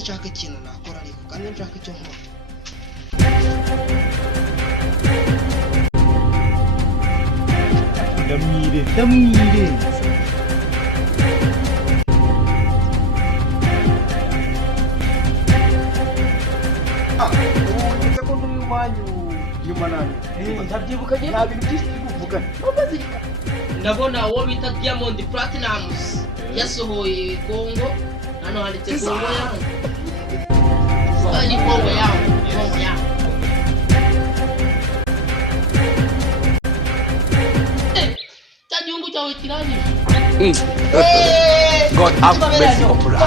nshaka ikintu nakora ariko kandi nshaka icyo nkora. Ndamwire ubu ko turi iwanyu nyuma nanyu ndabyibuka nge nta bintu byinshi turi kuvugana ndabona uwo bita Diamond Platinums yasohoye Kongo hano handitse Kongo yangu ni Kongo yangu tajungu cha wekirani God have mercy upon us.